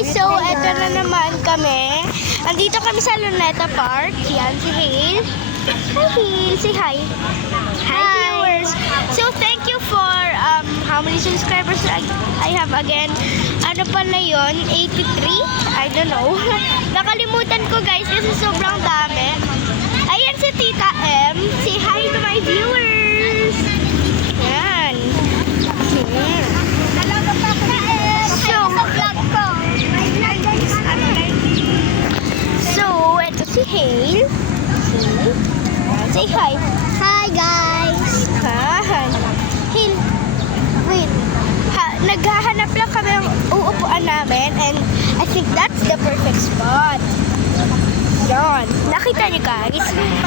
guys, so eto na naman kami. Andito kami sa Luneta Park. Yan, si Hale. Hi, Hale. Say hi. Hi, viewers. So, thank you for how many subscribers I have again. Ano pala yun? 83? I don't know. Nakalimutan ko guys kasi sobrang dami. Ayan si Tita M. Say hi to my viewers. Yan. So, ito si Hale. Say hi. Hi, guys. Hi. Hale, wait. Naghahanap lang kami ng uupuan namin and I think that's the perfect spot. Yan. Nakita niyo guys?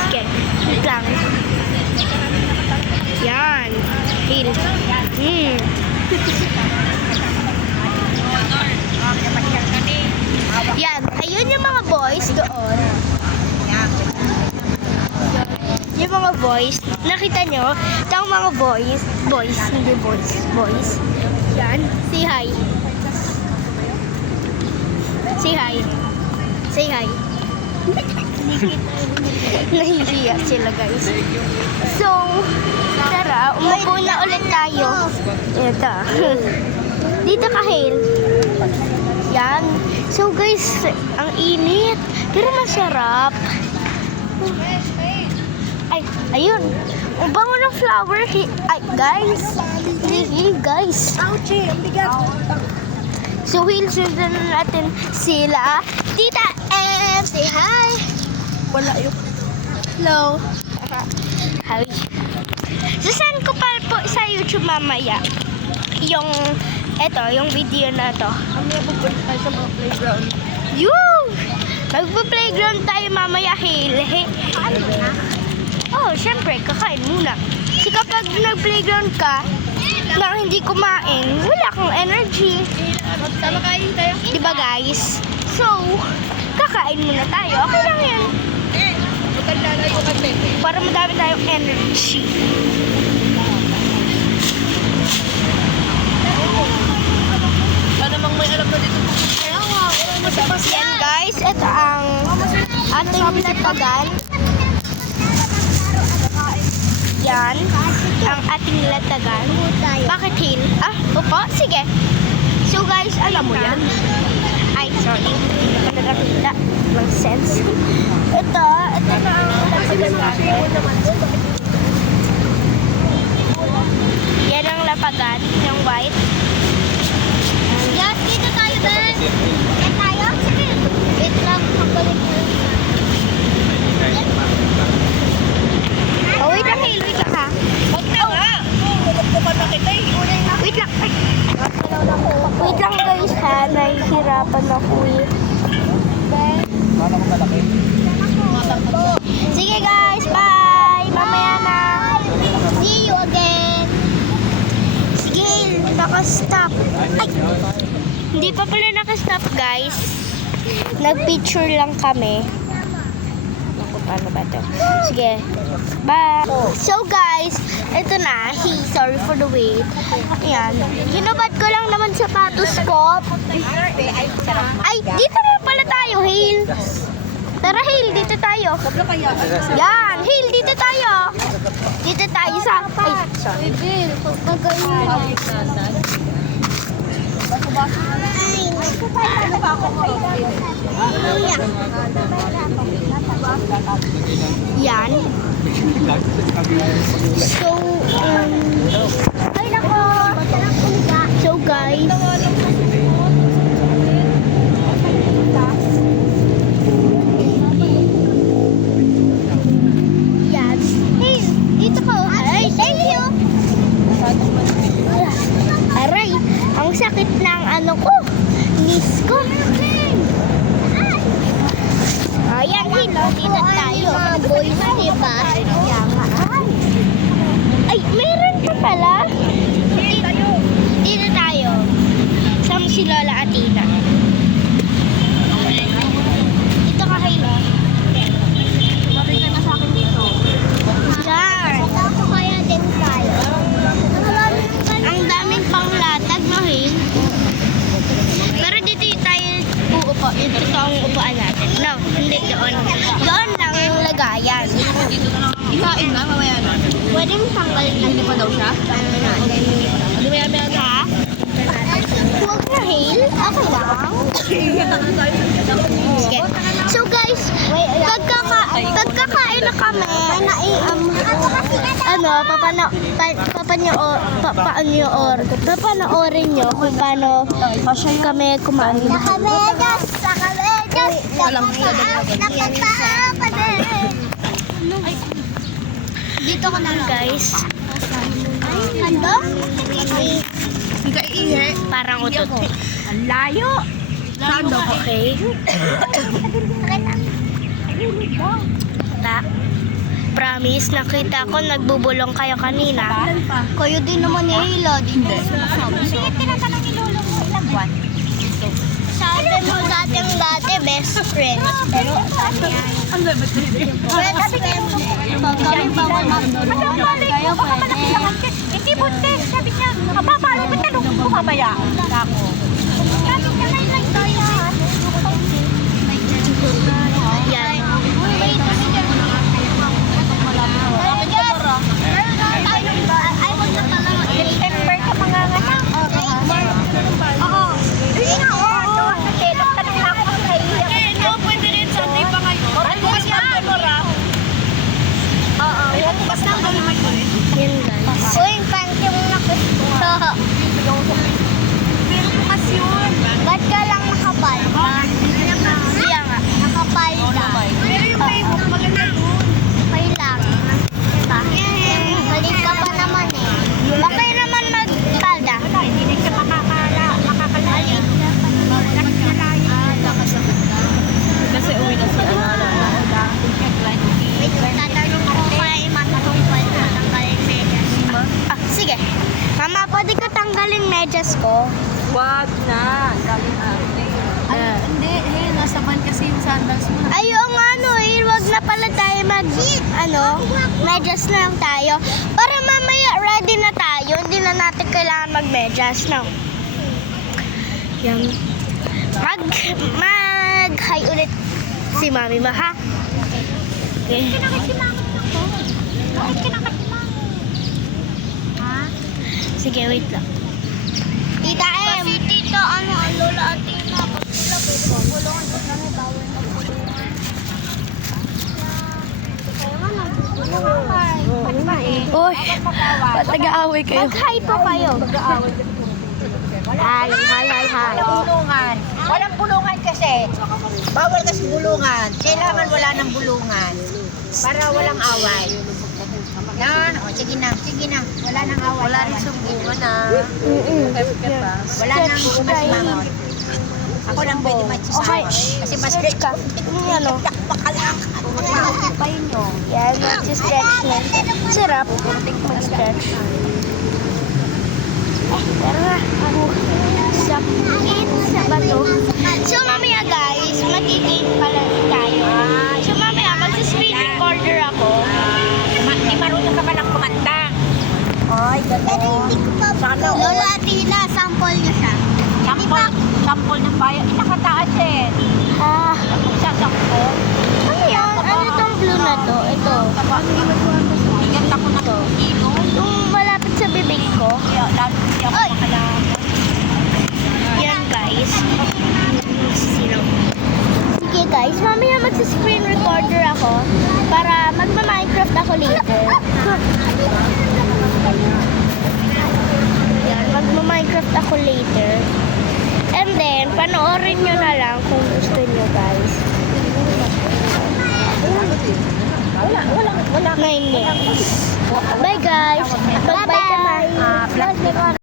Okay. Wait lang. Yan. Hale. Yan. Ayun yung mga boys doon. Yung mga boys. Nakita nyo? Ito ang mga boys. Boys. Hindi boys. Boys. Yan. Say hi. Say hi. Say hi. Nahihiya sila guys. So, tara. Umupo na ulit tayo. Ito. Dito ka, Hale. Yan. So guys, ang init. Pero masarap. Ay, ayun. Ang bango ng flower. Ay, guys. Hale, guys. Ouchie, ang bigat. So, Hale, sundan na natin sila. Tita M, say hi. Wala yung... Hello. Hi. So, saan ko pa po sa YouTube mamaya? Yung, yung video na to. Ang may pupunta tayo sa mga playground. Yun! Magpa-playground tayo mamaya, Hale. Ano na? Oh, syempre, kakain muna. Kasi kapag nag-playground ka, na hindi kumain, wala kang energy. Sama kain tayo. Diba guys? So, kakain muna tayo. Okay lang yan. Maganda na yung kante. Para madami tayong energy. Sana mang may alam na dito. Yan guys, ito ang ating latagan. Yan, ang ating latagan. Bakit Hale? Opo, sige. So guys, alam mo yan. Ay, sorry. Hindi ko nakakita ng sense. Ito na ang latagan natin. Yan ang lapagan, yung white. Yes, dito tayo, Ben. Yan tayo? Sige. Wait lang, kapalit ko. Oh, wait lang, Hale. Wait lang, ha? Huwag na nga. Pupunta na kita eh. Wait lang. Wait lang, guys, ha? Nahihirapan ako, eh. Sige, guys. Bye. Mamaya na. See you again. Sige, naka-stop. Ay! Hindi pa pala naka-stop, guys. Nag-picture lang kami. Naku, paano ba ito? Sige. Bye. So, guys, ito na. Sorry for the wait. Ayan. Hinubad ko lang naman sapatos ko. Ay, dito na pala tayo, Hale. Tara, Hale, dito tayo. Yan, Hale, dito tayo. Dito tayo sa... Ay, sorry. Yan. So, ay nako. So guys, yan. Hey, dito ko. Ay, thank you. Aray, ang sakit ng ano ko. Knees ko. Ayan, dito tayo. Boys, diba? Ay, meron pa pala. Dito tayo. ang upuan natin. No, hindi doon. Doon lang yung lagayan. Ihain na, mamaya na. Pwedeng tanggalin na. Hindi pa daw siya? Hindi maya na. Ha? Huwag na, Hail. Okay lang. Sige. So guys, pagkakain na kami, papanoorin nyo kung paano kami kumain. Dito ko na lang. Guys. Ano? Hindi ka iihi. Parang utot. Ang layo. Saan daw? Okay. Promise, nakita ko nagbubulong kayo kanina. Kayo din naman ni Hila, di ba? Sige, tinatanong ni Lolo mo ilang buwan. Sabi mo dati best friends. Pero sabi niya, Ang labat na yun. best friends. Pag kami bawal mag-vlog, kaya pwede. Hindi buntis. Sabi niya, mapapalo ka tanong ko mamaya. Ako. Sabi niya, like tayo. Yan. Ay, wag na pala. September ka manganganak. Oo. Hindi na, oo. Kasi nagtanong na ako kasi naiiyak. No, pwede rin Sunday pa ngayon. Ay, bukas na Nora. Oo. Bukas na ang galing mo eh. Yan guys. Uy, panty mo na gusto. Pero bukas yun. Ba't ka lang nakapalda? Kaya nga. Nakapalda. Pero yung Facebook maganda dun. Okay lang. Diba? Balik ka pa naman eh. Okay naman magpalda. Wala, hindi na siya makakalaya. Kasi uwi na siya. Wait, tatanong ako kay matanong ko na tanggalin medyas. Ah, sige. Mama, pwede ko tanggalin medyas ko? Wag na. Galing ate. Hindi, nasa van kasi yung sandals mo. Ay, oo nga, no, eh. Wag na pala tayo medyas na lang tayo. Para mamaya ready na tayo. Hindi na natin kailangan mag-medyas, no? Yan. Mag-hi ulit si Mami Ma, ha? Okay. Ha? Sige, wait lang. Tita M. Kasi tito, ang lola at tita, pag sila pwede magulungan, pag kami bawal magulungan. Kaya nga nagbubulungan. Uy, Nag-aaway kayo. mag-hi po kayo. Hi. Bulungan. Walang bulungan kasi. Bawal kasi bulungan. Kailangan wala ng bulungan. Para walang away. Yan. O, sige na. Sige na. Wala nang away. Wala rin sumbungan na. Wala nang masmangon. Ako lang pwede Okay. mag-stretch. Kasi mas Stretch ka. Ano? Pahin nyo. Yan, mag-stretch na. Sarap. Mag-stretch. Tara na. Sakit sa bato. So, mamaya guys, mag-game pala tayo. So, mamaya, mag-screen recorder ako. Di marunong ka ba ng kumanta? Ay, pero hindi ko pa. Sana all. Lola at tita, sample niya siya. Sampol ng bayan. Nakataas eh. Ah, Sasampol. ano yan? Ano itong blue na to? Ito. Ganda ko na to. Yung malapit sa bibig ko. Lalo hindi ako makalaman. Yan guys. Sino? Sige guys, mamaya mag-screen recorder ako para magma-Minecraft ako later. Yan, magma-Minecraft ako later. And then, panoorin nyo na lang kung gusto nyo guys. Wala. 9 minutes. Bye guys. Bye-bye ka na.